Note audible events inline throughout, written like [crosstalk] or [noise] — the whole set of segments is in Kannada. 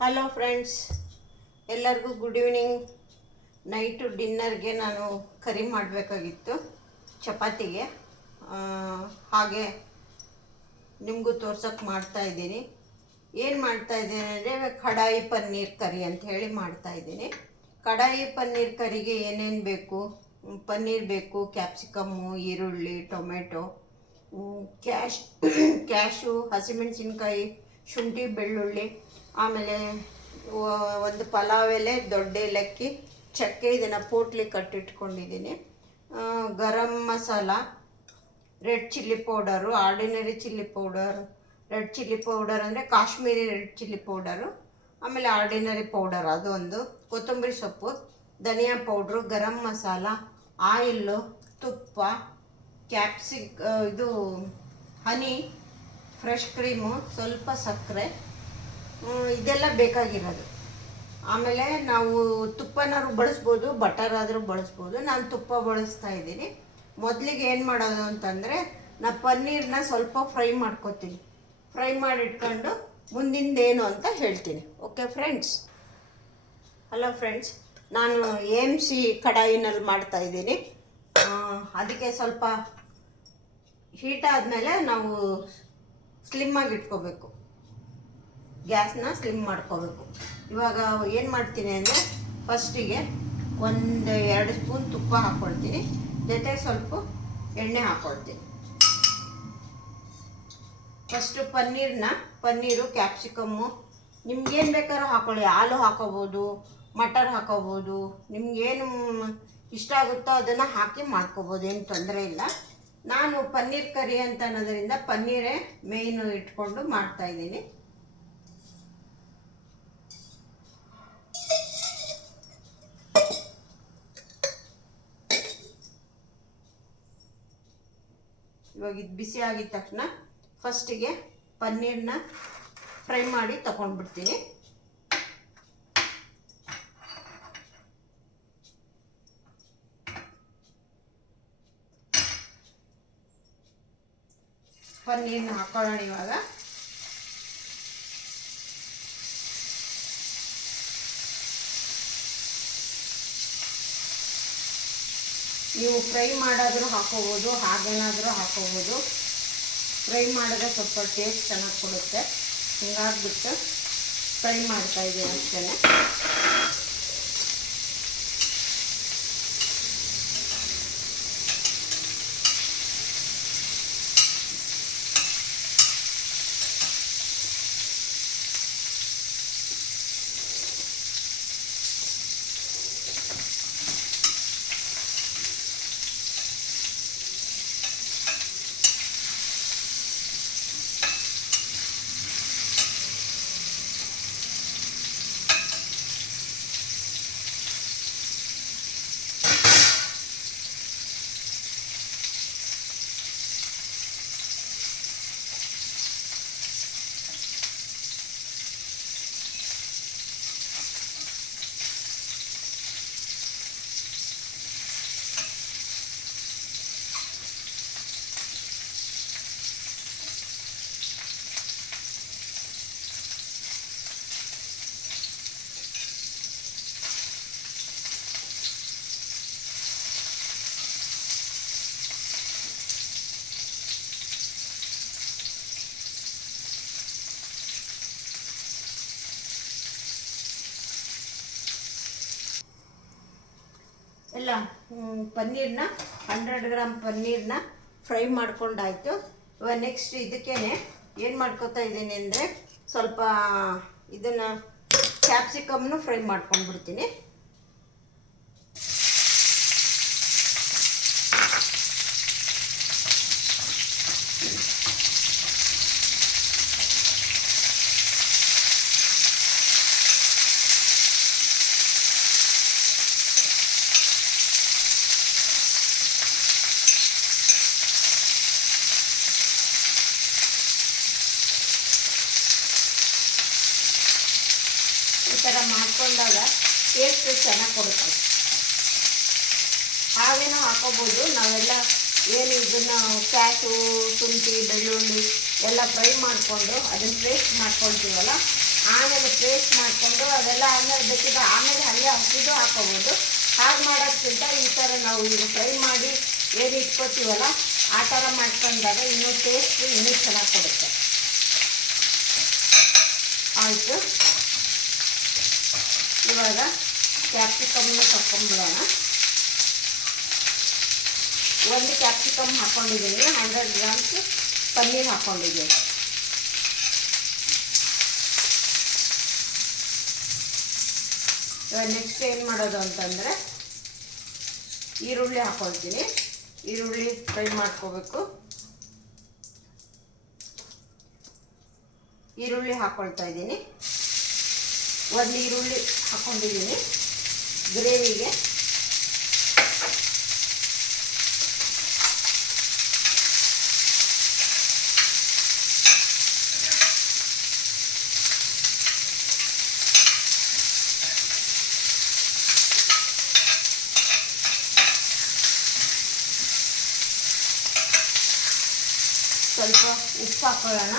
ಹಲೋ ಫ್ರೆಂಡ್ಸ್ ಎಲ್ಲರಿಗೂ ಗುಡ್ ಈವ್ನಿಂಗ್ ನೈಟು ಡಿನ್ನರ್ಗೆ ನಾನು ಕರಿ ಮಾಡಬೇಕಾಗಿತ್ತು, ಚಪಾತಿಗೆ. ಹಾಗೆ ನಿಮಗೂ ತೋರ್ಸೋಕ್ಕೆ ಮಾಡ್ತಾ ಇದ್ದೀನಿ. ಏನು ಮಾಡ್ತಾ ಇದ್ದೀನಿ ಅಂದರೆ ಕಡಾಯಿ ಪನ್ನೀರ್ ಕರಿ ಅಂತ ಹೇಳಿ ಮಾಡ್ತಾ ಇದ್ದೀನಿ. ಕಡಾಯಿ ಪನ್ನೀರ್ ಕರಿಗೆ ಏನೇನು ಬೇಕು? ಪನ್ನೀರ್ ಬೇಕು ಕ್ಯಾಪ್ಸಿಕಮ್ಮು ಈರುಳ್ಳಿ, ಟೊಮೆಟೊ ಕ್ಯಾಶ್, [coughs] ಕ್ಯಾಶು, ಹಸಿಮೆಣಸಿನ್ಕಾಯಿ, ಶುಂಠಿ, ಬೆಳ್ಳುಳ್ಳಿ. ಆಮೇಲೆ ಒಂದು ಪಲಾವ್ ಎಲೆ, ದೊಡ್ಡ ಏಲಕ್ಕಿ, ಚಕ್ಕೆ ಇದನ್ನು ಪೋಟ್ಲಿ ಕಟ್ಟಿಟ್ಕೊಂಡಿದ್ದೀನಿ. Garam masala, red chilli powder, ordinary chilli powder, red chilli powder ಅಂದರೆ ಕಾಶ್ಮೀರಿ ರೆಡ್ ಚಿಲ್ಲಿ ಪೌಡರು, ಆಮೇಲೆ ಆರ್ಡಿನರಿ ಪೌಡರ್ ಅದು ಒಂದು ಕೊತ್ತಂಬರಿ ಸೊಪ್ಪು, ಧನಿಯಾ ಪೌಡ್ರು, ಗರಂ ಮಸಾಲ ಆಯಿಲ್ಲು ತುಪ್ಪ, ಕ್ಯಾಪ್ಸಿಕ್ ಇದು ಹನಿ, ಫ್ರೆಶ್ ಕ್ರೀಮು, ಸ್ವಲ್ಪ ಸಕ್ಕರೆ. ಇದೆಲ್ಲ ಬೇಕಾಗಿರೋದು. ಆಮೇಲೆ ನಾವು ತುಪ್ಪನಾದ್ರು ಬಳಸ್ಬೋದು ಬಟರ್ ಆದರೂ ಬಳಸ್ಬೋದು. ನಾನು ತುಪ್ಪ ಬಳಸ್ತಾ ಇದ್ದೀನಿ. ಮೊದಲಿಗೆ ಏನು ಮಾಡೋದು ಅಂತಂದರೆ, ನಾ ಪನ್ನೀರನ್ನ ಸ್ವಲ್ಪ ಫ್ರೈ ಮಾಡ್ಕೊತೀನಿ. ಫ್ರೈ ಮಾಡಿಟ್ಕೊಂಡು ಮುಂದಿಂದೇನು ಅಂತ ಹೇಳ್ತೀನಿ. ಓಕೆ ಫ್ರೆಂಡ್ಸ್ ಹಲೋ ಫ್ರೆಂಡ್ಸ್ ನಾನು ಎಂ ಸಿ ಕಡಾಯಿನಲ್ಲಿ ಮಾಡ್ತಾ ಇದ್ದೀನಿ. ಅದಕ್ಕೆ ಸ್ವಲ್ಪ ಹೀಟ್ ಆದಮೇಲೆ ನಾವು ಸ್ಲಿಮ್ಮಾಗಿ ಇಟ್ಕೋಬೇಕು. ಗ್ಯಾಸ್ನ ಸ್ಲಿಮ್ ಮಾಡ್ಕೋಬೇಕು. ಇವಾಗ ಏನು ಮಾಡ್ತೀನಿ ಅಂದರೆ ಫಸ್ಟಿಗೆ ಒಂದು ಎರಡು ಸ್ಪೂನ್ ತುಪ್ಪ ಹಾಕ್ಕೊಳ್ತೀನಿ. ಜೊತೆಗೆ ಸ್ವಲ್ಪ ಎಣ್ಣೆ ಹಾಕ್ಕೊಳ್ತೀನಿ. ಫಸ್ಟು ಪನ್ನೀರ್ನ, ಪನ್ನೀರು, ಕ್ಯಾಪ್ಸಿಕಮ್ಮು ನಿಮ್ಗೇನು ಬೇಕಾದ್ರೂ ಹಾಕೊಳ್ಳಿ. ಹಾಲು ಹಾಕೋಬೋದು, ಮಟರ್ ಹಾಕೋಬೋದು ನಿಮ್ಗೇನು ಇಷ್ಟ ಆಗುತ್ತೋ ಅದನ್ನು ಹಾಕಿ ಮಾಡ್ಕೋಬೋದು, ಏನು ತೊಂದರೆ ಇಲ್ಲ. ನಾನು ಪನ್ನೀರ್ ಕರಿ ಅಂತ ಅನ್ನೋದರಿಂದ ಪನ್ನೀರೇ ಮೇಯ್ನು ಇಟ್ಕೊಂಡು ಮಾಡ್ತಾಯಿದ್ದೀನಿ ಇವಾಗ ಇದು ಬಿಸಿ ಆಗಿದ ತಕ್ಷಣ ಫಸ್ಟಿಗೆ ಪನ್ನೀರನ್ನ ಫ್ರೈ ಮಾಡಿ ತಗೊಂಡ್ಬಿಡ್ತೀನಿ ಪನ್ನೀರ್ನ ಹಾಕೊಳ್ಳೋಣ ಇವಾಗ. ನೀವು ಫ್ರೈ ಮಾಡಾದರೂ ಹಾಕೋಬೋದು ಹಾಗೇನಾದರೂ ಹಾಕೋಬೋದು ಫ್ರೈ ಮಾಡಿದ್ರೆ ಸ್ವಲ್ಪ ಟೇಸ್ಟ್ ಚೆನ್ನಾಗಿ ಕೊಡುತ್ತೆ. ಹಿಂಗಾಗ್ಬಿಟ್ಟು ಫ್ರೈ ಮಾಡ್ತಾ ಇದ್ದೀನಿ ಅಷ್ಟೇ ಎಲ್ಲ ಪನ್ನೀರ್ನ ಹಂಡ್ರೆಡ್ ಗ್ರಾಮ್ ಪನ್ನೀರ್ನ ಫ್ರೈ ಮಾಡ್ಕೊಂಡಾಯಿತು. ಇವಾಗ ನೆಕ್ಸ್ಟ್ ಇದಕ್ಕೇನೆ ಏನು ಮಾಡ್ಕೊತಾ ಇದ್ದೀನಿ ಅಂದರೆ ಸ್ವಲ್ಪ ಇದನ್ನು ಕ್ಯಾಪ್ಸಿಕಮ್ನು ಫ್ರೈ ಮಾಡ್ಕೊಂಡ್ಬಿಡ್ತೀನಿ. ಥರ ಮಾಡ್ಕೊಂಡಾಗ ಟೇಸ್ಟ್ ಚೆನ್ನಾಗಿ ಕೊಡುತ್ತೆ. ಹಾಗೇನೂ ಹಾಕೋಬೋದು. ನಾವೆಲ್ಲ ಏನು ಇದನ್ನು ಕ್ಯಾಶು ಶುಂಠಿ, ಬೆಳ್ಳುಳ್ಳಿ ಎಲ್ಲ ಫ್ರೈ ಮಾಡಿಕೊಂಡು ಅದನ್ನು ಪೇಸ್ಟ್ ಮಾಡ್ಕೊಳ್ತೀವಲ್ಲ? ಆಮೇಲೆ ಪೇಸ್ಟ್ ಮಾಡಿಕೊಂಡು ಅದೆಲ್ಲ ಆಮೇಲೆ ಬೇಕಿದ್ರೆ ಆಮೇಲೆ ಅಲ್ಲೇ ಹಸಿದು ಹಾಕೋಬೋದು. ಹಾಗೆ ಮಾಡೋದ್ಕಿಂತ ಈ ಥರ ನಾವು ಈಗ ಫ್ರೈ ಮಾಡಿ ಏನು ಇಟ್ಕೋತೀವಲ್ಲ, ಆ ಥರ ಮಾಡ್ಕೊಂಡಾಗ ಇನ್ನೂ ಟೇಸ್ಟ್ ಇನ್ನೂ ಚೆನ್ನಾಗಿ ಕೊಡುತ್ತೆ. ಆಯಿತು. ಇವಾಗ ಕ್ಯಾಪ್ಸಿಕಮ್ನ ತಕ್ಕೊಂಡ್ಬಿಡೋಣ ಒಂದು ಕ್ಯಾಪ್ಸಿಕಮ್ ಹಾಕ್ಕೊಂಡಿದ್ದೀನಿ ಹಂಡ್ರೆಡ್ ಗ್ರಾಮ್ಸ್ ಪನ್ನೀರ್ ಹಾಕ್ಕೊಂಡಿದ್ದೀನಿ ಇವಾಗ ನೆಕ್ಸ್ಟ್ ಏನು ಮಾಡೋದು ಅಂತಂದರೆ ಈರುಳ್ಳಿ ಹಾಕ್ಕೊಳ್ತೀನಿ ಈರುಳ್ಳಿ ಫ್ರೈ ಮಾಡ್ಕೋಬೇಕು. ಈರುಳ್ಳಿ ಹಾಕ್ಕೊಳ್ತಾ ಇದ್ದೀನಿ. ಒಂದು ಈರುಳ್ಳಿ ಹಾಕ್ಕೊಂಡಿದ್ದೀನಿ ಗ್ರೇವಿಗೆ. ಸ್ವಲ್ಪ ಉಪ್ಪು ಹಾಕೊಳ್ಳೋಣ.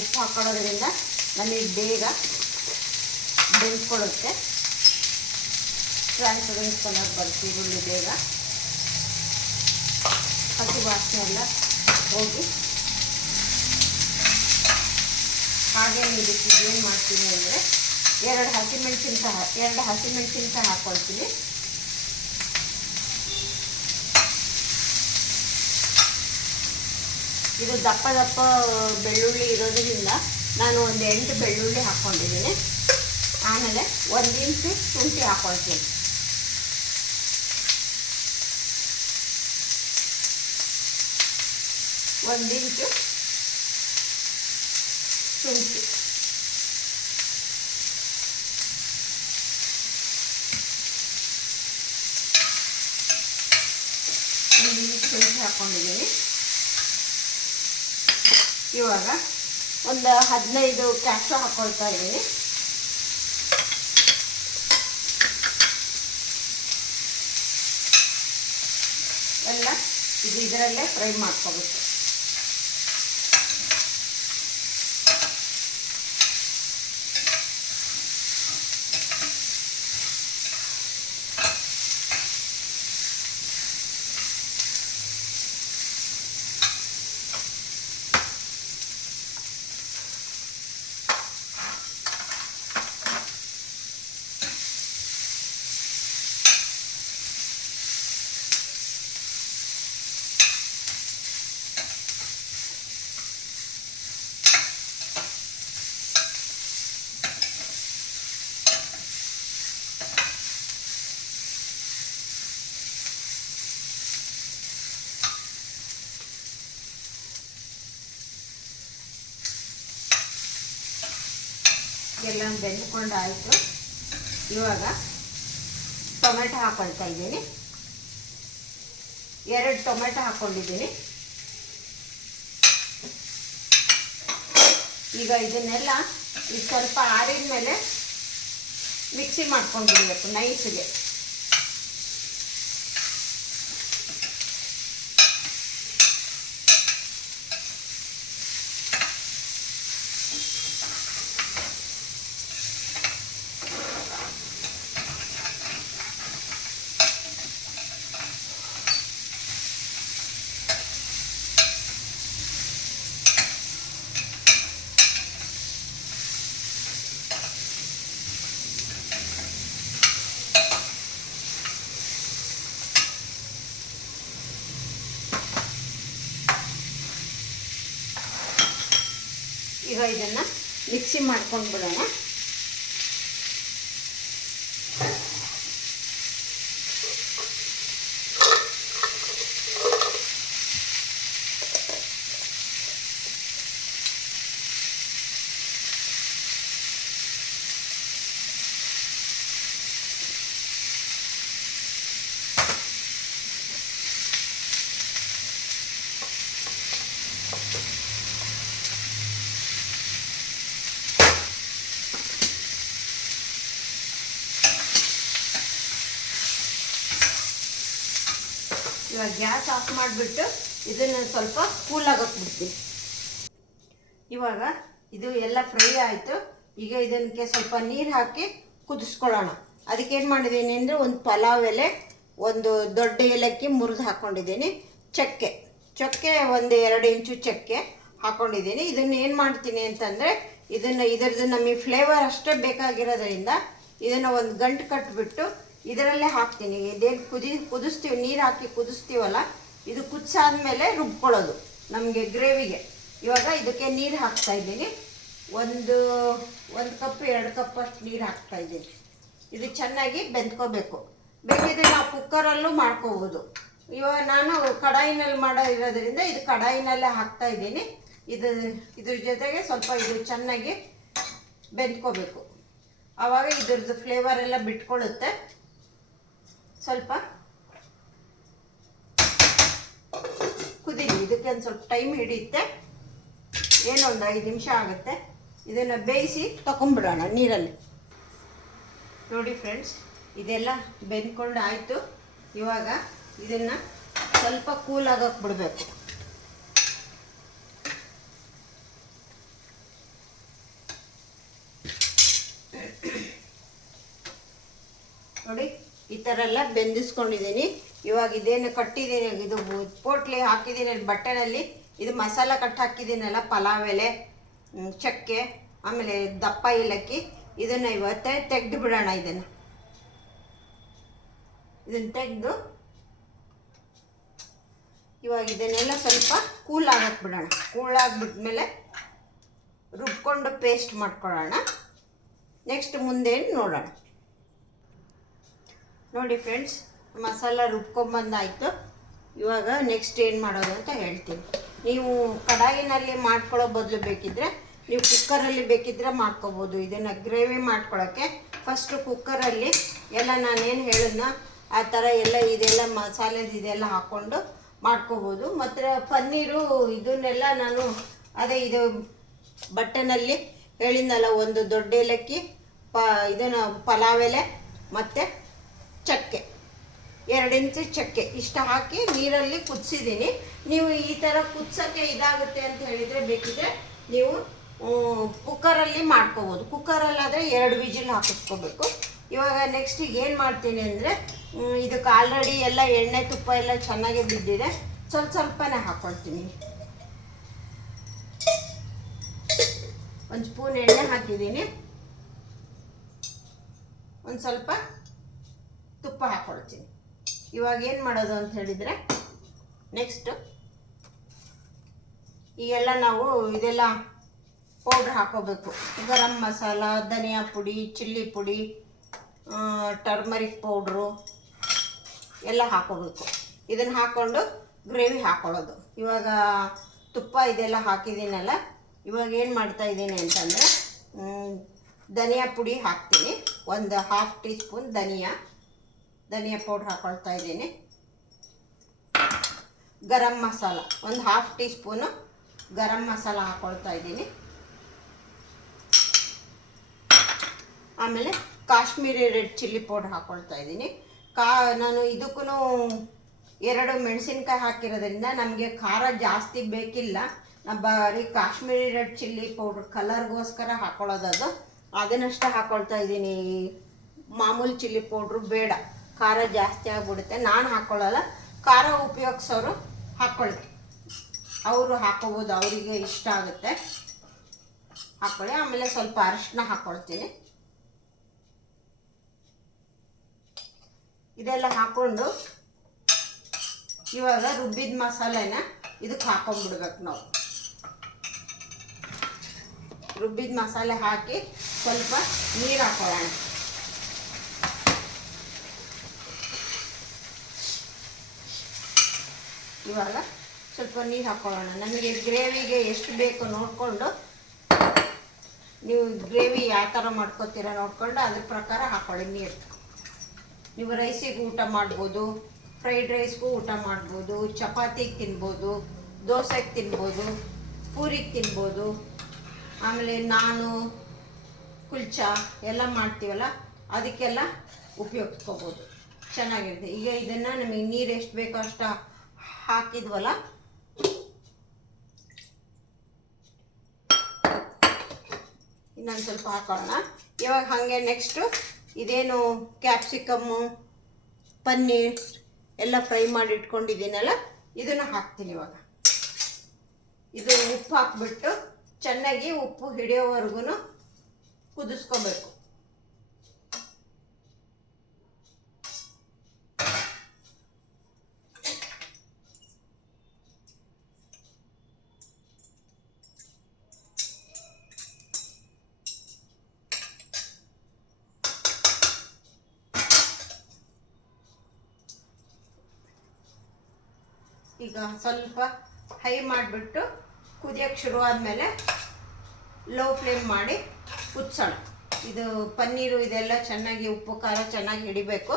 ಉಪ್ಪು ಹಾಕೊಳ್ಳೋದ್ರಿಂದ ನಮಗೆ ಬೇಗ ಬೆಂದ್ಕೊಳುತ್ತೆ ಟ್ರಾನ್ಸ್ಪರೆಂಟ್ ಕಲರ್ ಬರ್ತೀವಿ ಈರುಳ್ಳಿ ಬೇಗ. ಹಸಿ ವಾಸನೆ ಎಲ್ಲ ಹೋಗಿ. ಹಾಗೆ ಇದಕ್ಕೆ ಏನು ಮಾಡ್ತೀನಿ ಅಂದರೆ ಎರಡು ಹಸಿಮೆಣಸಿನ್ಕಾಯಿ ಎರಡು ಹಸಿಮೆಣಸಿನ್ಕಾಯಿ ಹಾಕ್ಕೊಳ್ತೀನಿ ಇದು ದಪ್ಪ ದಪ್ಪ ಬೆಳ್ಳುಳ್ಳಿ ಇರೋದ್ರಿಂದ ನಾನು ಒಂದು ಎಂಟು ಬೆಳ್ಳುಳ್ಳಿ ಹಾಕ್ಕೊಂಡಿದ್ದೀನಿ ಆಮೇಲೆ ಒಂದು ಇಂಚು ಶುಂಠಿ ಹಾಕೊಳ್ತೀನಿ. ಒಂದು ಇಂಚು ಶುಂಠಿ. ಒಂದು ಇಂಚು ಶುಂಠಿ ಹಾಕ್ಕೊಂಡಿದ್ದೀನಿ ಇವಾಗ ಒಂದು ಹದಿನೈದು ಕ್ಯಾಪ್ಸು ಹಾಕ್ಕೊಳ್ತಾ ಇದ್ದೀನಿ ಎಲ್ಲ ಇದು ಇದರಲ್ಲೇ ಫ್ರೈ ಮಾಡ್ಕೋಬೇಕು. ಎಲ್ಲ ಬೆಂದ್ಕೊಂಡು ಆಯಿತು ಇವಾಗ ಟೊಮೆಟೊ ಹಾಕೊಳ್ತಾ ಇದ್ದೀನಿ. ಎರಡು ಟೊಮೆಟೊ ಹಾಕ್ಕೊಂಡಿದ್ದೀನಿ ಈಗ ಇದನ್ನೆಲ್ಲ ಈಗ ಸ್ವಲ್ಪ ಆರಿದ ಮೇಲೆ ಮಿಕ್ಸಿ ಮಾಡ್ಕೊಂಡ್ಬಿಡ್ಬೇಕು, ನೈಸ್ಗೆ. ಇದನ್ನು ಮಿಕ್ಸಿ ಮಾಡ್ಕೊಂಡು ಬಿಡೋಣ ಇವಾಗ ಗ್ಯಾಸ್ ಆಫ್ ಮಾಡಿಬಿಟ್ಟು ಇದನ್ನು ಸ್ವಲ್ಪ ಕೂಲ್ ಬಿಡ್ತೀನಿ ಇವಾಗ ಇದು ಎಲ್ಲ ಫ್ರೈ ಆಯಿತು. ಈಗ ಇದಕ್ಕೆ ಸ್ವಲ್ಪ ನೀರು ಹಾಕಿ ಕುದಿಸ್ಕೊಳ್ಳೋಣ. ಅದಕ್ಕೆ ಏನು ಮಾಡಿದ್ದೀನಿ ಅಂದರೆ ಒಂದು ಪಲಾವ್ ಎಲೆ, ಒಂದು ದೊಡ್ಡ ಏಲಕ್ಕಿ ಮುರಿದು ಹಾಕ್ಕೊಂಡಿದ್ದೀನಿ ಚಕ್ಕೆ ಚಕ್ಕೆ ಒಂದು ಎರಡು ಇಂಚು ಚಕ್ಕೆ ಹಾಕ್ಕೊಂಡಿದ್ದೀನಿ ಇದನ್ನು ಏನು ಮಾಡ್ತೀನಿ ಅಂತಂದರೆ ಇದನ್ನು ಇದರದ್ದು ನಮಗೆ ಫ್ಲೇವರ್ ಅಷ್ಟೇ ಬೇಕಾಗಿರೋದ್ರಿಂದ ಇದನ್ನು ಒಂದು ಗಂಟು ಕಟ್ಬಿಟ್ಟು ಇದರಲ್ಲೇ ಹಾಕ್ತೀನಿ. ಇದೇನು ಕುದಿ, ಕುದಿಸ್ತೀವಿ, ನೀರು ಹಾಕಿ ಕುದಿಸ್ತೀವಲ್ಲ, ಇದು ಕುದಿಸಾದ್ಮೇಲೆ ರುಬ್ಕೊಳ್ಳೋದು ನಮಗೆ ಗ್ರೇವಿಗೆ. ಇವಾಗ ಇದಕ್ಕೆ ನೀರು ಹಾಕ್ತಾ ಇದ್ದೀನಿ. ಒಂದು ಒಂದು ಕಪ್, ಎರಡು ಕಪ್ ಅಷ್ಟು ನೀರು ಹಾಕ್ತಾ ಇದ್ದೀನಿ. ಇದು ಚೆನ್ನಾಗಿ ಬೆಂದ್ಕೋಬೇಕು. ಬೇಕಿದ್ರೆ ನಾವು ಕುಕ್ಕರಲ್ಲೂ ಮಾಡ್ಕೋಬೋದು. ಇವಾಗ ನಾನು ಕಡಾಯಿನಲ್ಲಿ ಮಾಡೋ ಇರೋದ್ರಿಂದ ಇದು ಕಡಾಯಿನಲ್ಲೇ ಹಾಕ್ತಾ ಇದ್ದೀನಿ. ಇದು, ಇದ್ರ ಜೊತೆಗೆ ಸ್ವಲ್ಪ ಇದು ಚೆನ್ನಾಗಿ ಬೆಂದ್ಕೋಬೇಕು. ಆವಾಗ ಇದ್ರದ್ದು ಫ್ಲೇವರ್ ಎಲ್ಲ ಬಿಟ್ಕೊಳ್ಳುತ್ತೆ. ಸ್ವಲ್ಪ ಕುದೀಲಿ ಇದಕ್ಕೆ ಒಂದು ಸ್ವಲ್ಪ ಟೈಮ್ ಹಿಡಿಯುತ್ತೆ. ಏನೋ ಒಂದು ಐದು ನಿಮಿಷ ಆಗುತ್ತೆ. ಇದನ್ನು ಬೇಯಿಸಿ ತಗೊಂಬಿಡೋಣ ನೀರಲ್ಲಿ. ನೋಡಿ ಫ್ರೆಂಡ್ಸ್ ಇದೆಲ್ಲ ಬೆಂದ್ಕೊಂಡು ಆಯಿತು. ಇವಾಗ ಇದನ್ನು ಸ್ವಲ್ಪ ಕೂಲ್ ಆಗೋಕ್ಕೆ ಬಿಡಬೇಕು ನೋಡಿ ಈ ಥರ ಎಲ್ಲ ಬೆಂದಿಸ್ಕೊಂಡಿದ್ದೀನಿ. ಇವಾಗ ಇದೇನು ಕಟ್ಟಿದ್ದೀನಿ, ಇದು ಪೋಟ್ಲಿ ಹಾಕಿದ್ದೀನಿ ಬಟ್ಟೆನಲ್ಲಿ. ಇದು ಮಸಾಲ ಕಟ್ಟು ಹಾಕಿದ್ದೀನಲ್ಲ, ಪಲಾವ್ ಎಲೆ ಚಕ್ಕೆ, ಆಮೇಲೆ ದಪ್ಪ ಏಲಕ್ಕಿ. ಇದನ್ನು ಇವತ್ತೇ ತೆಗೆದು ಬಿಡೋಣ ಇದನ್ನು. ಇದನ್ನು ತೆಗೆದು ಇವಾಗ ಇದನ್ನೆಲ್ಲ ಸ್ವಲ್ಪ ಕೂಲ್ ಬಿಡೋಣ. ಕೂಲ್ ಆಗಿಬಿಟ್ಮೇಲೆ ರುಬ್ಕೊಂಡು ಪೇಸ್ಟ್ ಮಾಡ್ಕೊಳ್ಳೋಣ. ನೆಕ್ಸ್ಟ್ ಮುಂದೇನು ನೋಡೋಣ. ನೋಡಿ ಫ್ರೆಂಡ್ಸ್ ಮಸಾಲ ರುಬ್ಕೊಂಬಂದಾಯಿತು ಇವಾಗ ನೆಕ್ಸ್ಟ್ ಏನು ಮಾಡೋದು ಅಂತ ಹೇಳ್ತೀನಿ. ನೀವು ಕಡಾಯಿನಲ್ಲಿ ಮಾಡ್ಕೊಳ್ಳೋ ಬದಲು ಬೇಕಿದ್ದರೆ ನೀವು ಕುಕ್ಕರಲ್ಲಿ ಬೇಕಿದ್ದರೆ ಮಾಡ್ಕೋಬೋದು. ಇದನ್ನು ಗ್ರೇವಿ ಮಾಡ್ಕೊಳ್ಳೋಕ್ಕೆ ಫಸ್ಟು ಕುಕ್ಕರಲ್ಲಿ ಎಲ್ಲ ನಾನೇನು ಹೇಳಿದ್ನ, ಆ ಥರ ಎಲ್ಲ ಇದೆಲ್ಲ ಮಸಾಲೆ ಇದೆಲ್ಲ ಹಾಕ್ಕೊಂಡು ಮಾಡ್ಕೋಬೋದು. ಮತ್ತು ಪನ್ನೀರು ಇದನ್ನೆಲ್ಲ ನಾನು ಅದೇ ಇದು ಬಟ್ಟೆನಲ್ಲಿ ಹೇಳಿದ್ನಲ್ಲ, ಒಂದು ದೊಡ್ಡ ಏಲಕ್ಕಿ, ಪ ಇದನ್ನು ಪಲಾವ್ ಎಲೆ, ಮತ್ತು ಚಕ್ಕೆ. ಎರಡು ಇಂಚು ಚಕ್ಕೆ. ಇಷ್ಟು ಹಾಕಿ ನೀರಲ್ಲಿ ಕುದಿಸಿದ್ದೀನಿ. ನೀವು ಈ ಥರ ಕುದಿಸೋಕ್ಕೆ ಇದಾಗುತ್ತೆ ಅಂತ ಹೇಳಿದರೆ ಬೇಕಿದ್ರೆ ನೀವು ಕುಕ್ಕರಲ್ಲಿ ಮಾಡ್ಕೋಬೋದು. ಕುಕ್ಕರಲ್ಲಾದರೆ ಎರಡು ವಿಜಿಲ್ ಹಾಕಿಸ್ಕೋಬೇಕು. ಇವಾಗ ನೆಕ್ಸ್ಟ್ ಈಗ ಏನು ಮಾಡ್ತೀನಿ ಅಂದರೆ ಇದಕ್ಕೆ ಆಲ್ರೆಡಿ ಎಲ್ಲ ಎಣ್ಣೆ ತುಪ್ಪ ಎಲ್ಲ ಚೆನ್ನಾಗಿ ಬಿದ್ದಿದೆ. ಸ್ವಲ್ಪ ಸ್ವಲ್ಪನೇ ಹಾಕ್ಕೊಳ್ತೀನಿ ಒಂದು ಸ್ಪೂನ್ ಎಣ್ಣೆ ಹಾಕಿದ್ದೀನಿ. ಒಂದು ಸ್ವಲ್ಪ ತುಪ್ಪ ಹಾಕ್ಕೊಳ್ತೀನಿ ಇವಾಗ ಏನು ಮಾಡೋದು ಅಂತ ಹೇಳಿದರೆ ನೆಕ್ಸ್ಟು ಈಗೆಲ್ಲ ನಾವು ಇದೆಲ್ಲ ಪೌಡ್ರ್ ಹಾಕೋಬೇಕು. ಗರಂ ಮಸಾಲ, ಧನಿಯಾ ಪುಡಿ, ಚಿಲ್ಲಿ ಪುಡಿ ಟರ್ಮರಿಕ್ ಪೌಡ್ರು ಎಲ್ಲ ಹಾಕೋಬೇಕು. ಇದನ್ನು ಹಾಕ್ಕೊಂಡು ಗ್ರೇವಿ ಹಾಕ್ಕೊಳ್ಳೋದು ಇವಾಗ ತುಪ್ಪ ಇದೆಲ್ಲ ಹಾಕಿದ್ದೀನಲ್ಲ, ಇವಾಗ ಏನು ಮಾಡ್ತಾ ಇದ್ದೀನಿ ಅಂತಂದರೆ ಧನಿಯಾ ಪುಡಿ ಹಾಕ್ತೀನಿ. ಒಂದು ಹಾಫ್ ಟೀ ಸ್ಪೂನ್ ಧನಿಯಾ. ಧನಿಯಾ ಪೌಡ್ರ್ ಹಾಕೊಳ್ತಾ ಇದ್ದೀನಿ. ಗರಂ ಮಸಾಲ, ಒಂದು half teaspoon garam masala ಹಾಕೊಳ್ತಾ ಇದ್ದೀನಿ. ಆಮೇಲೆ ಕಾಶ್ಮೀರಿ ರೆಡ್ ಚಿಲ್ಲಿ ಪೌಡ್ರ್ ಹಾಕ್ಕೊಳ್ತಾ ಇದ್ದೀನಿ. ಕಾ, ನಾನು ಇದಕ್ಕೂ ಎರಡು ಮೆಣಸಿನ್ಕಾಯಿ ಹಾಕಿರೋದ್ರಿಂದ ನಮಗೆ ಖಾರ ಜಾಸ್ತಿ ಬೇಕಿಲ್ಲ. ನಾನು ಬರೀ ಕಾಶ್ಮೀರಿ ರೆಡ್ ಚಿಲ್ಲಿ ಪೌಡ್ರ್ ಕಲರ್ಗೋಸ್ಕರ ಹಾಕೊಳ್ಳೋದದು ಅದನ್ನಷ್ಟೇ ಹಾಕ್ಕೊಳ್ತಾ ಇದ್ದೀನಿ. ಮಾಮೂಲಿ ಚಿಲ್ಲಿ ಪೌಡ್ರು ಬೇಡ. ಖಾರ ಜಾಸ್ತಿ ಆಗಿಬಿಡುತ್ತೆ. ನಾನು ಹಾಕ್ಕೊಳ್ಳಲ್ಲ ಖಾರ ಉಪಯೋಗಿಸೋರು ಹಾಕ್ಕೊಳ್ಳಿ ಅವರು ಹಾಕೋಬೋದು, ಅವರಿಗೆ ಇಷ್ಟ ಆಗುತ್ತೆ. ಹಾಕ್ಕೊಳ್ಳಿ ಆಮೇಲೆ ಸ್ವಲ್ಪ ಅರಿಶಿನ ಹಾಕ್ಕೊಳ್ತೀನಿ ಇದೆಲ್ಲ ಹಾಕ್ಕೊಂಡು ಇವಾಗ ರುಬ್ಬಿದ ಮಸಾಲೆನ ಇದಕ್ಕೆ ಹಾಕೊಂಡ್ಬಿಡ್ಬೇಕು ನಾವು. ರುಬ್ಬಿದ ಮಸಾಲೆ ಹಾಕಿ ಸ್ವಲ್ಪ ನೀರು ಹಾಕೊಳ್ಳೋಣ. ಇವಾಗ ಸ್ವಲ್ಪ ನೀರು ಹಾಕೊಳ್ಳೋಣ. ನಮಗೆ ಗ್ರೇವಿಗೆ ಎಷ್ಟು ಬೇಕು ನೋಡಿಕೊಂಡು ನೀವು ಗ್ರೇವಿ ಯಾವ ಥರ ಮಾಡ್ಕೊತೀರ ನೋಡಿಕೊಂಡು ಅದ್ರ ಪ್ರಕಾರ ಹಾಕೊಳ್ಳಿ ನೀರು. ನೀವು ರೈಸಿಗೆ ಊಟ ಮಾಡ್ಬೋದು ಫ್ರೈಡ್ ರೈಸ್ಗೂ ಊಟ ಮಾಡ್ಬೋದು, ಚಪಾತಿಗೆ ತಿನ್ಬೋದು, ದೋಸೆಗೆ ತಿನ್ಬೋದು, ಪೂರಿಗೆ ತಿನ್ಬೋದು, ಆಮೇಲೆ ನಾನು, ಕುಲ್ಚಾ ಎಲ್ಲ ಮಾಡ್ತೀವಲ್ಲ ಅದಕ್ಕೆಲ್ಲ ಉಪಯೋಗಿಸ್ಕೋಬೋದು. ಚೆನ್ನಾಗಿರುತ್ತೆ. ಈಗ ಇದನ್ನು ನಮಗೆ ನೀರು ಎಷ್ಟು ಬೇಕೋ ಅಷ್ಟು ಹಾಕಿದ್ವಲ್ಲ? ಇನ್ನೊಂದು ಸ್ವಲ್ಪ ಹಾಕೋಣ. ಇವಾಗ ಹಾಗೆ ನೆಕ್ಸ್ಟು ಇದೇನು ಕ್ಯಾಪ್ಸಿಕಮ್ಮು ಪನ್ನೀರ್ ಎಲ್ಲ ಫ್ರೈ ಮಾಡಿ ಇಟ್ಕೊಂಡಿದ್ದೀನಲ್ಲ, ಇದನ್ನು ಹಾಕ್ತೀನಿ ಇವಾಗ. ಇದು ಉಪ್ಪು ಹಾಕ್ಬಿಟ್ಟು ಚೆನ್ನಾಗಿ ಉಪ್ಪು ಹಿಡಿಯೋವರೆಗೂ ಕುದಿಸ್ಕೋಬೇಕು. ಈಗ ಸ್ವಲ್ಪ ಹೈ ಮಾಡಿಬಿಟ್ಟು ಕುದಿಯೋಕ್ಕೆ ಶುರು ಆದಮೇಲೆ ಲೋ ಫ್ಲೇಮ್ ಮಾಡಿ ಕುದಿಸೋಣ. ಇದು ಪನ್ನೀರು ಇದೆಲ್ಲ ಚೆನ್ನಾಗಿ ಉಪ್ಪು, ಖಾರ ಚೆನ್ನಾಗಿ ಹಿಡಿಬೇಕು.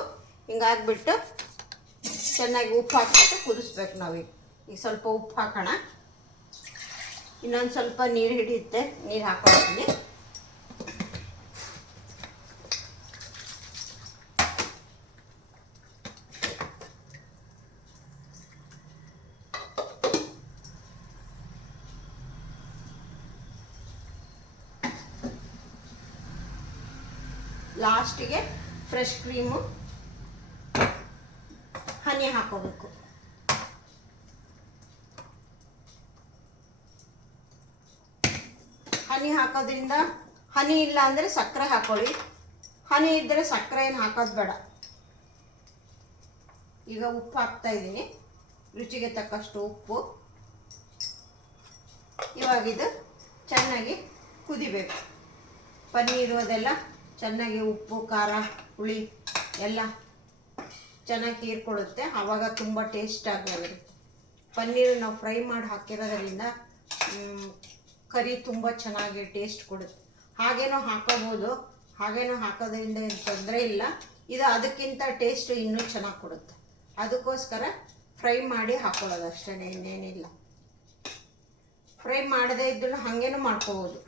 ಹಿಂಗಾಗ್ಬಿಟ್ಟು ಚೆನ್ನಾಗಿ ಉಪ್ಪು ಹಾಕಿಬಿಟ್ಟು ಕುದಿಸ್ಬೇಕು ನಾವೀಗ. ಈಗ ಸ್ವಲ್ಪ ಉಪ್ಪು ಹಾಕೋಣ. ಇನ್ನೊಂದು ಸ್ವಲ್ಪ ನೀರು ಹಿಡಿಯುತ್ತೆ. ನೀರು ಹಾಕೊಳ್ತೀನಿ ಲಾಸ್ಟಿಗೆ ಫ್ರೆಶ್ ಕ್ರೀಮು. ಹನಿ ಹಾಕೋಬೇಕು. ಹನಿ ಹಾಕೋದ್ರಿಂದ ಹನಿ ಇಲ್ಲ ಅಂದರೆ ಸಕ್ಕರೆ ಹಾಕೊಳ್ಳಿ. ಹನಿ ಇದ್ದರೆ ಸಕ್ಕರೆ ಏನು ಹಾಕೋದು ಬೇಡ. ಈಗ ಉಪ್ಪು ಹಾಕ್ತಾ ಇದ್ದೀನಿ. ರುಚಿಗೆ ತಕ್ಕಷ್ಟು ಉಪ್ಪು. ಇವಾಗಿದು ಚೆನ್ನಾಗಿ ಕುದಿಬೇಕು. ಪನ್ನೀರು ಅದೆಲ್ಲ ಚೆನ್ನಾಗಿ ಉಪ್ಪು, ಖಾರ, ಹುಳಿ ಎಲ್ಲ ಚೆನ್ನಾಗಿ ಹೀರ್ಕೊಳ್ಳುತ್ತೆ ಆವಾಗ ತುಂಬ ಟೇಸ್ಟ್ ಆಗಿರುತ್ತೆ ಪನ್ನೀರು ನಾವು ಫ್ರೈ ಮಾಡಿ ಹಾಕಿರೋದ್ರಿಂದ ಕರಿ ತುಂಬ ಚೆನ್ನಾಗಿ ಟೇಸ್ಟ್ ಕೊಡುತ್ತೆ. ಹಾಗೇನೂ ಹಾಕೋಬೋದು. ಹಾಗೇನೂ ಹಾಕೋದ್ರಿಂದ ಏನು ತೊಂದರೆ ಇಲ್ಲ. ಇದು ಅದಕ್ಕಿಂತ ಟೇಸ್ಟ್ ಇನ್ನೂ ಚೆನ್ನಾಗಿ ಕೊಡುತ್ತೆ. ಅದಕ್ಕೋಸ್ಕರ ಫ್ರೈ ಮಾಡಿ ಹಾಕೊಳ್ಳೋದು ಅಷ್ಟೇ ಇನ್ನೇನಿಲ್ಲ. ಫ್ರೈ ಮಾಡದೇ ಇದ್ದು ಹಾಗೇನೂ ಮಾಡ್ಕೋಬೋದು.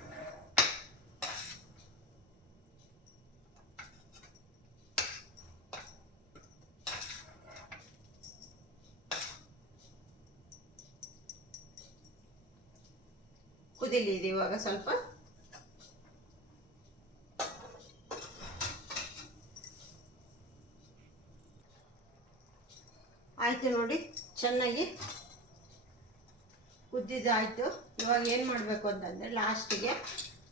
ಕುದಿಲಿ ಇದೆ ಇವಾಗ ಸ್ವಲ್ಪ. ಆಯ್ತು ನೋಡಿ, ಚೆನ್ನಾಗಿ ಕುದ್ದಿದ್ದಾಯಿತು ಇವಾಗ ಏನು ಮಾಡಬೇಕು ಅಂತಂದರೆ ಲಾಸ್ಟಿಗೆ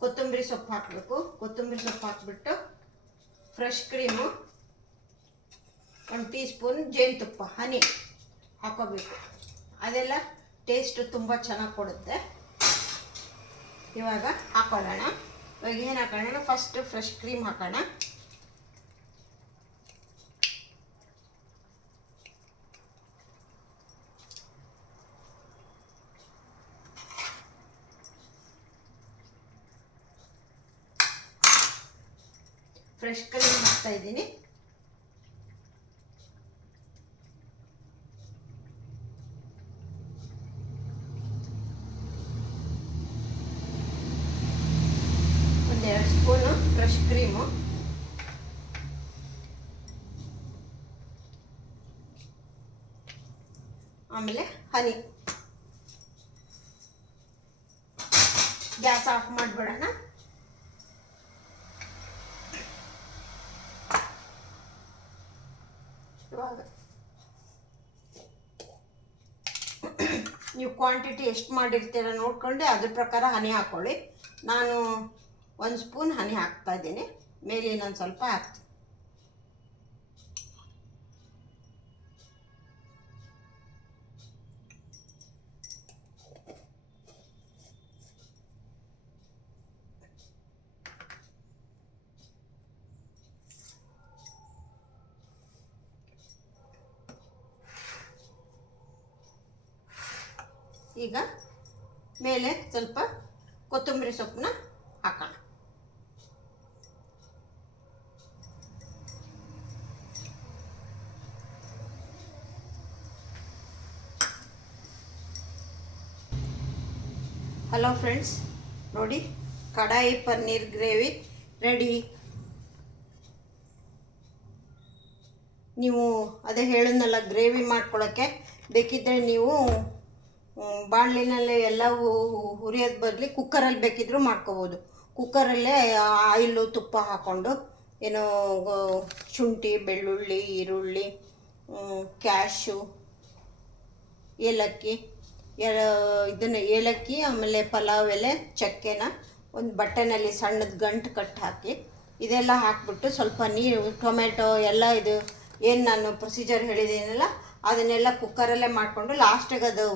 ಕೊತ್ತಂಬರಿ ಸೊಪ್ಪು ಹಾಕಬೇಕು. ಕೊತ್ತಂಬರಿ ಸೊಪ್ಪು ಹಾಕ್ಬಿಟ್ಟು ಫ್ರೆಶ್ ಕ್ರೀಮು ಒಂದು ಟೀ ಸ್ಪೂನ್ ಜೇನುತುಪ್ಪ, ಹನಿ ಹಾಕೋಬೇಕು. ಅದೆಲ್ಲ ಟೇಸ್ಟ್ ತುಂಬ ಚೆನ್ನಾಗಿ ಕೊಡುತ್ತೆ. ಇವಾಗ ಹಾಕೊಳ್ಳೋಣ. ಇವಾಗ ಏನು ಹಾಕೋಣ ಫಸ್ಟ್ ಫ್ರೆಶ್ ಕ್ರೀಮ್ ಹಾಕೋಣ. ಫ್ರೆಶ್ ಕ್ರೀಮ್ ಹಾಕ್ತಾ ಇದ್ದೀನಿ ಒಂದೆರಡು ಸ್ಪೂನು ಫ್ರೆಶ್ ಕ್ರೀಮು ಆಮೇಲೆ ಹನಿ ಗ್ಯಾಸ್ ಆಫ್ ಮಾಡಿಬಿಡೋಣ. ಇವಾಗ. ನೀವು ಕ್ವಾಂಟಿಟಿ ಎಷ್ಟು ಮಾಡಿರ್ತೀರ ನೋಡ್ಕೊಂಡು ಅದ್ರ ಪ್ರಕಾರ ಹನಿ ಹಾಕ್ಕೊಳ್ಳಿ ನಾನು ಒಂದು ಸ್ಪೂನ್ ಹನಿ ಹಾಕ್ತಾ ಇದ್ದೀನಿ. ಮೇಲೆ ಇನ್ನೊಂದು ಸ್ವಲ್ಪ ಹಾಕ್ತೀನಿ ಈಗ ಮೇಲೆ ಸ್ವಲ್ಪ ಕೊತ್ತಂಬರಿ ಸೊಪ್ಪನ್ನ ಹಾಕೋಣ ಹಲೋ ಫ್ರೆಂಡ್ಸ್ ನೋಡಿ ಕಡಾಯಿ ಪನ್ನೀರ್ ಗ್ರೇವಿ ರೆಡಿ ನೀವು ಅದೇ ಹೇಳಿದ್ನಲ್ಲ ಗ್ರೇವಿ ಮಾಡ್ಕೊಳ್ಳೋಕ್ಕೆ ಬೇಕಿದ್ದರೆ ನೀವು ಬಾಣಲಿನಲ್ಲಿ ಎಲ್ಲ ಹುರಿಯೋದು ಬದಲಿ ಕುಕ್ಕರಲ್ಲಿ ಬೇಕಿದ್ದರೂ ಮಾಡ್ಕೋಬೋದು. ಕುಕ್ಕರಲ್ಲೇ ಆಯಿಲು, ತುಪ್ಪ ಹಾಕ್ಕೊಂಡು ಏನು ಶುಂಠಿ, ಬೆಳ್ಳುಳ್ಳಿ, ಈರುಳ್ಳಿ ಕ್ಯಾಶು, ಏಲಕ್ಕಿ ಎರ ಇದನ್ನು ಏಲಕ್ಕಿ, ಆಮೇಲೆ ಪಲಾವ್ ಎಲೆ, ಚಕ್ಕೆನ ಒಂದು ಬಟ್ಟೆನಲ್ಲಿ ಸಣ್ಣದ ಗಂಟು ಕಟ್ಟು ಹಾಕಿ ಇದೆಲ್ಲ ಹಾಕ್ಬಿಟ್ಟು ಸ್ವಲ್ಪ ನೀರು ಟೊಮೆಟೊ ಎಲ್ಲ ಇದು ಏನು ನಾನು ಪ್ರೊಸೀಜರ್ ಹೇಳಿದ್ದೀನಲ್ಲ ಅದನ್ನೆಲ್ಲ ಕುಕ್ಕರಲ್ಲೇ ಮಾಡಿಕೊಂಡು ಲಾಸ್ಟಿಗೆ ಅದು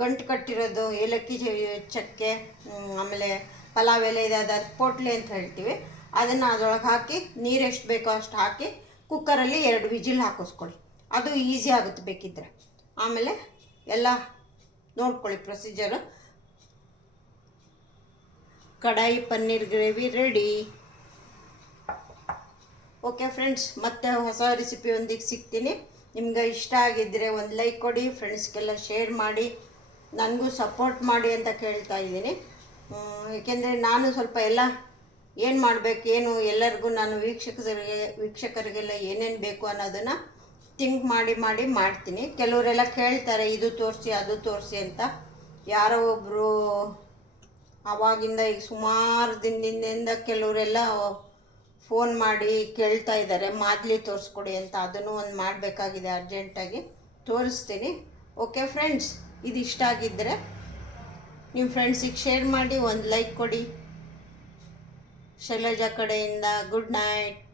ಗಂಟು ಕಟ್ಟಿರೋದು ಏಲಕ್ಕಿ ಚಕ್ಕೆ ಆಮೇಲೆ ಪಲಾವ್ ಎಲೆ ಇದೆ ಅದು ಪೋಟ್ಲಿ ಅಂತ ಹೇಳ್ತೀವಿ. ಅದನ್ನು ಅದರೊಳಗೆ ಹಾಕಿ ನೀರು ಎಷ್ಟು ಬೇಕೋ ಅಷ್ಟು ಹಾಕಿ ಕುಕ್ಕರಲ್ಲಿ ಎರಡು ವಿಜಿಲ್ ಹಾಕಿಸ್ಕೊಳ್ಳಿ. ಅದು ಈಸಿ ಆಗುತ್ತೆ ಬೇಕಿದ್ದರೆ ಆಮೇಲೆ ಎಲ್ಲ ನೋಡ್ಕೊಳ್ಳಿ procedure kadai paneer gravy ready okay friends ಮತ್ತೆ ಹೊಸ ರೆಸಿಪಿಯೊಂದಿಗೆ ಸಿಗ್ತೀನಿ. ನಿಮ್ಗೆ ಇಷ್ಟ ಆಗಿದ್ದರೆ ಒಂದು ಲೈಕ್ ಕೊಡಿ ಫ್ರೆಂಡ್ಸ್ಗೆಲ್ಲ ಶೇರ್ ಮಾಡಿ, ನನಗೂ ಸಪೋರ್ಟ್ ಮಾಡಿ ಅಂತ ಕೇಳ್ತಾ ಇದ್ದೀನಿ. ಏಕೆಂದರೆ ನಾನು ಸ್ವಲ್ಪ ಎಲ್ಲ ಏನು ಮಾಡಬೇಕು, ಏನು ಎಲ್ಲರಿಗೂ ನಾನು ವೀಕ್ಷಕರಿಗೆ, ವೀಕ್ಷಕರಿಗೆಲ್ಲ ಏನೇನು ಬೇಕು ಅನ್ನೋದನ್ನು ಥಿಂಕ್ ಮಾಡಿ ಮಾಡಿ ಮಾಡ್ತೀನಿ. ಕೆಲವರೆಲ್ಲ ಕೇಳ್ತಾರೆ, ಇದು ತೋರಿಸಿ, ಅದು ತೋರಿಸಿ ಅಂತ. ಯಾರೋ ಒಬ್ಬರು ಆವಾಗಿಂದ ಈಗ ಸುಮಾರು ದಿನದಿಂದ ಕೆಲವರೆಲ್ಲ ಫೋನ್ ಮಾಡಿ ಕೇಳ್ತಾ ಇದ್ದಾರೆ. ಮಾದಲಿ ತೋರಿಸ್ಕೊಡಿ ಅಂತ. ಅದನ್ನು ಒಂದು ಮಾಡಬೇಕಾಗಿದೆ ಅರ್ಜೆಂಟಾಗಿ. ತೋರಿಸ್ತೀನಿ. ಓಕೆ ಫ್ರೆಂಡ್ಸ್ ಇದು ಇಷ್ಟ ಆಗಿದ್ದರೆ ನಿಮ್ಮ ಫ್ರೆಂಡ್ಸಿಗೆ ಶೇರ್ ಮಾಡಿ, ಒಂದು ಲೈಕ್ ಕೊಡಿ. ಶೈಲಜಾ ಕಡೆಯಿಂದ ಗುಡ್ ನೈಟ್